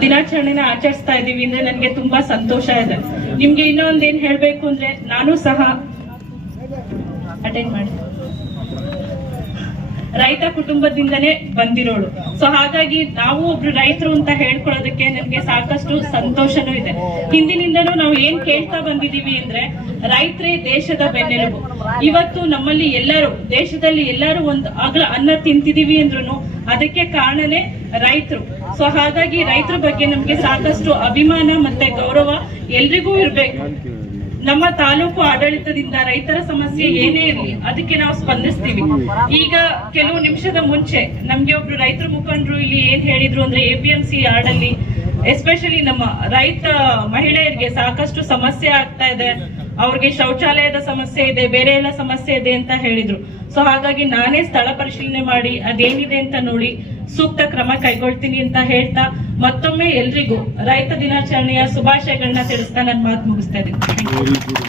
ದಿನಾಚರಣೆನ ಆಚರಿಸ್ತಾ ಇದ್ದೀವಿ ಅಂದ್ರೆ ನನಗೆ ತುಂಬಾ ಸಂತೋಷ ಇದೆ. ನಿಮ್ಗೆ ಇನ್ನೊಂದ್ ಏನ್ ಹೇಳ್ಬೇಕು ಅಂದ್ರೆ ನಾನು ಸಹ ಅಟೆಂಡ್ ಮಾಡಿ ರೈತ ಕುಟುಂಬದಿಂದನೇ ಬಂದಿರೋಳು. ಸೊ ಹಾಗಾಗಿ ನಾವು ಒಬ್ರು ರೈತರು ಅಂತ ಹೇಳ್ಕೊಳ್ಳೋದಕ್ಕೆ ನನಗೆ ಸಾಕಷ್ಟು ಸಂತೋಷನೂ ಇದೆ. ಹಿಂದಿನಿಂದನೂ ನಾವು ಏನ್ ಕೇಳ್ತಾ ಬಂದಿದೀವಿ ಅಂದ್ರೆ ರೈತರೇ ದೇಶದ ಬೆನ್ನೆಲುಬು. ಇವತ್ತು ನಮ್ಮಲ್ಲಿ ಎಲ್ಲರೂ, ದೇಶದಲ್ಲಿ ಎಲ್ಲರೂ ಒಂದು ಅಗಲ ಅನ್ನ ತಿಂತಿದೀವಿ ಅಂದ್ರೂ ಅದಕ್ಕೆ ಕಾರಣನೇ ರೈತರು. ಸೊ ಹಾಗಾಗಿ ರೈತರ ಬಗ್ಗೆ ನಮ್ಗೆ ಸಾಕಷ್ಟು ಅಭಿಮಾನ ಮತ್ತೆ ಗೌರವ ಎಲ್ರಿಗೂ ಇರ್ಬೇಕು. ನಮ್ಮ ತಾಲೂಕು ಆಡಳಿತದಿಂದ ರೈತರ ಸಮಸ್ಯೆ ಏನೇ ಇರಲಿ, ಅದಕ್ಕೆ ನಾವು ಸ್ಪಂದಿಸ್ತೀವಿ. ಈಗ ಕೆಲವು ನಿಮಿಷದ ಮುಂಚೆ ನಮ್ಗೆ ಒಬ್ರು ರೈತರ ಮುಖಂಡರು ಇಲ್ಲಿ ಏನ್ ಹೇಳಿದ್ರು ಅಂದ್ರೆ ಎಪಿಎಂಸಿ ಯಾರ್ಡ್ ಅಲ್ಲಿ ಎಸ್ಪೆಷಲಿ ನಮ್ಮ ರೈತ ಮಹಿಳೆಯರಿಗೆ ಸಾಕಷ್ಟು ಸಮಸ್ಯೆ ಆಗ್ತಾ ಇದೆ. ಅವ್ರಿಗೆ ಶೌಚಾಲಯದ ಸಮಸ್ಯೆ ಇದೆ, ಬೇರೆ ಎಲ್ಲ ಸಮಸ್ಯೆ ಇದೆ ಅಂತ ಹೇಳಿದ್ರು. ಸೊ ಹಾಗಾಗಿ ನಾನೇ ಸ್ಥಳ ಪರಿಶೀಲನೆ ಮಾಡಿ ಅದೇನಿದೆ ಅಂತ ನೋಡಿ ಸೂಕ್ತ ಕ್ರಮ ಕೈಗೊಳ್ತೀನಿ ಅಂತ ಹೇಳ್ತಾ ಮತ್ತೊಮ್ಮೆ ಎಲ್ರಿಗೂ ರೈತ ದಿನಾಚರಣೆಯ ಶುಭಾಶಯಗಳನ್ನ ತಿಳಿಸ್ತಾ ನನ್ನ ಮಾತು ಮುಗಿಸ್ತಾ ಇದ್ದೀನಿ.